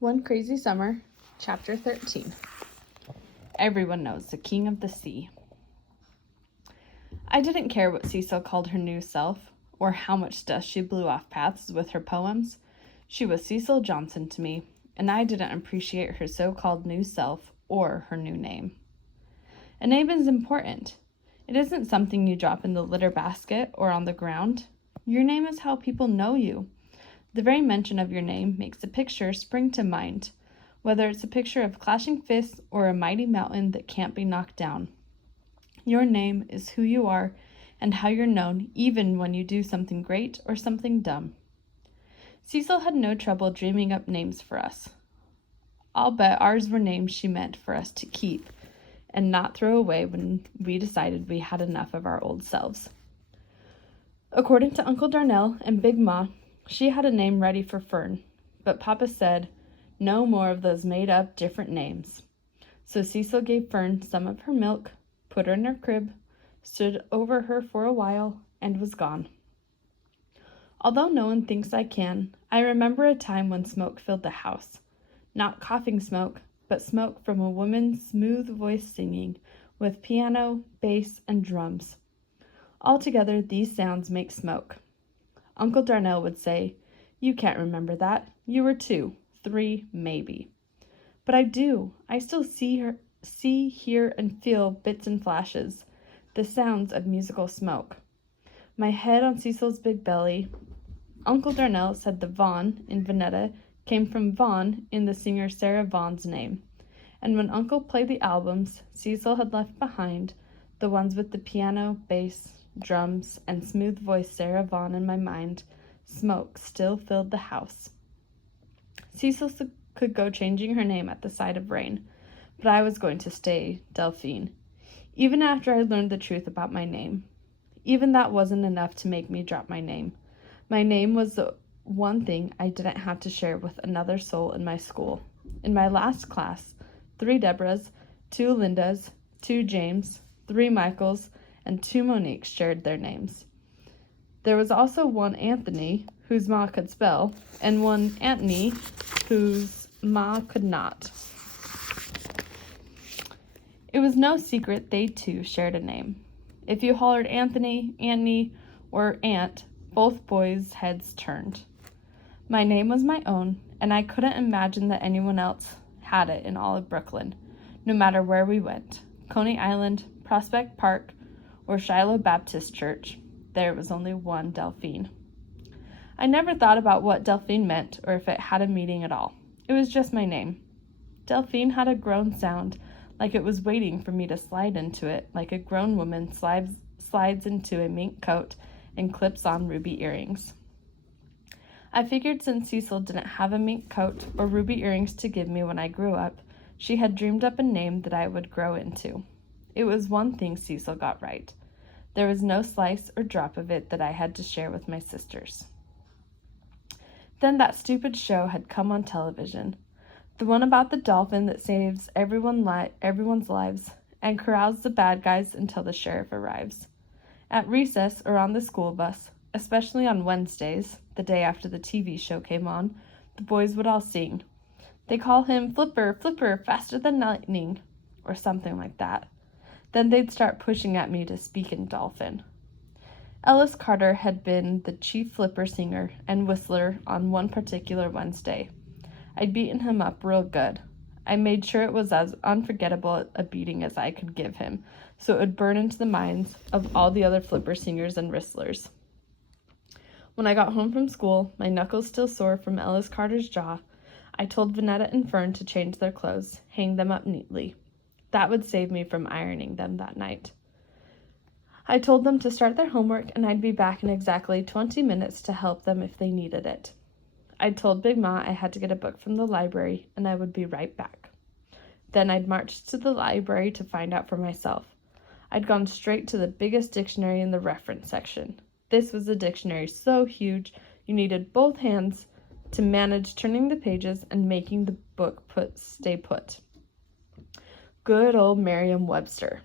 One Crazy Summer, Chapter 13. Everyone knows the King of the Sea. I didn't care what Cecil called her new self, or how much dust she blew off paths with her poems. She was Cecil Johnson to me, and I didn't appreciate her so-called new self or her new name. A name is important. It isn't something you drop in the litter basket or on the ground. Your name is how people know you. The very mention of your name makes a picture spring to mind, whether it's a picture of clashing fists or a mighty mountain that can't be knocked down. Your name is who you are and how you're known, even when you do something great or something dumb. Cecil had no trouble dreaming up names for us. I'll bet ours were names she meant for us to keep and not throw away when we decided we had enough of our old selves. According to Uncle Darnell and Big Ma, she had a name ready for Fern, but Papa said, no more of those made-up different names. So Cecil gave Fern some of her milk, put her in her crib, stood over her for a while, and was gone. Although no one thinks I can, I remember a time when smoke filled the house. Not coughing smoke, but smoke from a woman's smooth voice singing, with piano, bass, and drums. Altogether, these sounds make smoke. Uncle Darnell would say, you can't remember that. You were 2, 3, maybe. But I do. I still see, hear, and feel bits and flashes, the sounds of musical smoke. My head on Cecil's big belly. Uncle Darnell said the Vaughan in Veneta came from Vaughan in the singer Sarah Vaughan's name. And when Uncle played the albums Cecil had left behind, the ones with the piano, bass, drums, and smooth voice Sarah Vaughan in my mind, smoke still filled the house. Cecil could go changing her name at the sight of rain, but I was going to stay Delphine, even after I learned the truth about my name. Even that wasn't enough to make me drop my name. My name was the one thing I didn't have to share with another soul in my school. In my last class, 3 Deborahs, 2 Lindas, 2 James, 3 Michaels, and 2 Moniques shared their names. There was also one Anthony, whose ma could spell, and one Antony, whose ma could not. It was no secret they too shared a name. If you hollered Anthony, Antony, or Aunt, both boys' heads turned. My name was my own, and I couldn't imagine that anyone else had it in all of Brooklyn, no matter where we went. Coney Island, Prospect Park, or Shiloh Baptist Church, there was only one Delphine. I never thought about what Delphine meant or if it had a meaning at all. It was just my name. Delphine had a grown sound, like it was waiting for me to slide into it, like a grown woman slides into a mink coat and clips on ruby earrings. I figured since Cecil didn't have a mink coat or ruby earrings to give me when I grew up, she had dreamed up a name that I would grow into. It was one thing Cecil got right. There was no slice or drop of it that I had to share with my sisters. Then that stupid show had come on television, the one about the dolphin that saves everyone's lives and corrals the bad guys until the sheriff arrives. At recess or on the school bus, especially on Wednesdays, the day after the TV show came on, the boys would all sing. They call him Flipper, Flipper, faster than lightning, or something like that. Then they'd start pushing at me to speak in dolphin. Ellis Carter had been the chief flipper singer and whistler on one particular Wednesday. I'd beaten him up real good. I made sure it was as unforgettable a beating as I could give him, so it would burn into the minds of all the other flipper singers and whistlers. When I got home from school, my knuckles still sore from Ellis Carter's jaw, I told Veneta and Fern to change their clothes, hang them up neatly. That would save me from ironing them that night. I told them to start their homework, and I'd be back in exactly 20 minutes to help them if they needed it. I told Big Ma I had to get a book from the library, and I would be right back. Then I'd marched to the library to find out for myself. I'd gone straight to the biggest dictionary in the reference section. This was a dictionary so huge you needed both hands to manage turning the pages and making the book stay put. Good old Merriam-Webster.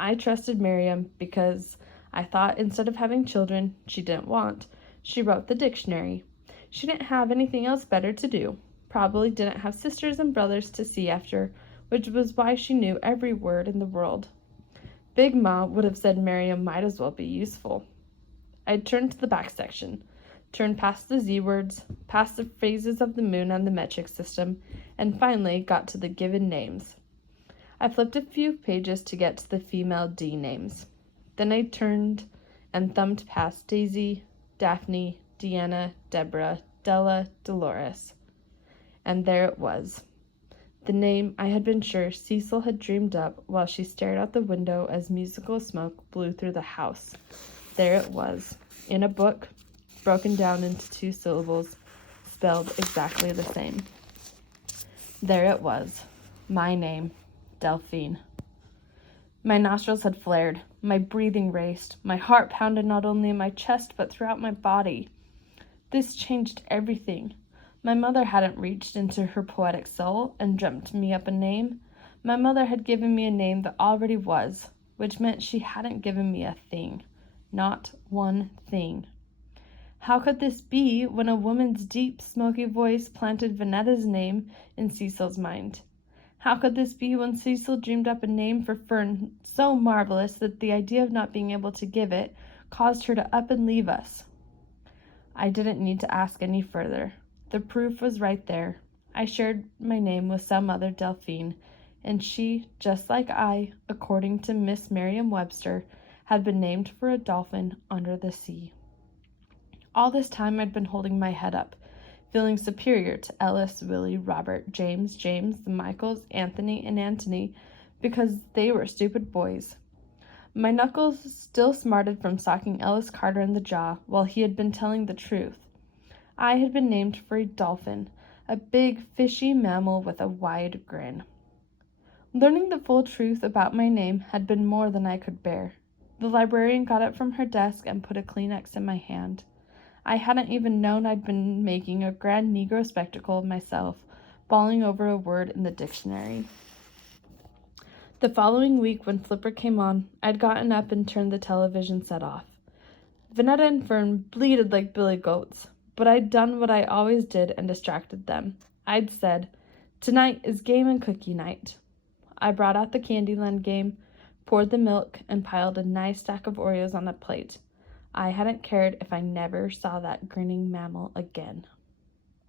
I trusted Merriam because I thought instead of having children she didn't want, she wrote the dictionary. She didn't have anything else better to do. Probably didn't have sisters and brothers to see after, which was why she knew every word in the world. Big Ma would have said Miriam might as well be useful. I turned to the back section, turned past the Z words, past the phases of the moon and the metric system, and finally got to the given names. I flipped a few pages to get to the female D names. Then I turned and thumbed past Daisy, Daphne, Deanna, Deborah, Della, Dolores. And there it was. The name I had been sure Cecil had dreamed up while she stared out the window as musical smoke blew through the house. There it was, in a book, broken down into 2 syllables, spelled exactly the same. There it was, my name, Delphine. My nostrils had flared, my breathing raced, my heart pounded not only in my chest but throughout my body. This changed everything. My mother hadn't reached into her poetic soul and dreamt me up a name. My mother had given me a name that already was, which meant she hadn't given me a thing. Not one thing. How could this be when a woman's deep, smoky voice planted Vanetta's name in Cecil's mind? How could this be when Cecil dreamed up a name for Fern so marvelous that the idea of not being able to give it caused her to up and leave us? I didn't need to ask any further. The proof was right there. I shared my name with some other Delphine, and she, just like I, according to Miss Merriam-Webster, had been named for a dolphin under the sea. All this time I'd been holding my head up, feeling superior to Ellis, Willie, Robert, James, the Michaels, Anthony, and Antony, because they were stupid boys. My knuckles still smarted from socking Ellis Carter in the jaw while he had been telling the truth. I had been named for a dolphin, a big, fishy mammal with a wide grin. Learning the full truth about my name had been more than I could bear. The librarian got up from her desk and put a Kleenex in my hand. I hadn't even known I'd been making a grand Negro spectacle of myself, bawling over a word in the dictionary. The following week, when Flipper came on, I'd gotten up and turned the television set off. Vanetta and Fern bleated like billy goats, but I'd done what I always did and distracted them. I'd said, "Tonight is game and cookie night." I brought out the Candyland game, poured the milk, and piled a nice stack of Oreos on a plate. I hadn't cared if I never saw that grinning mammal again.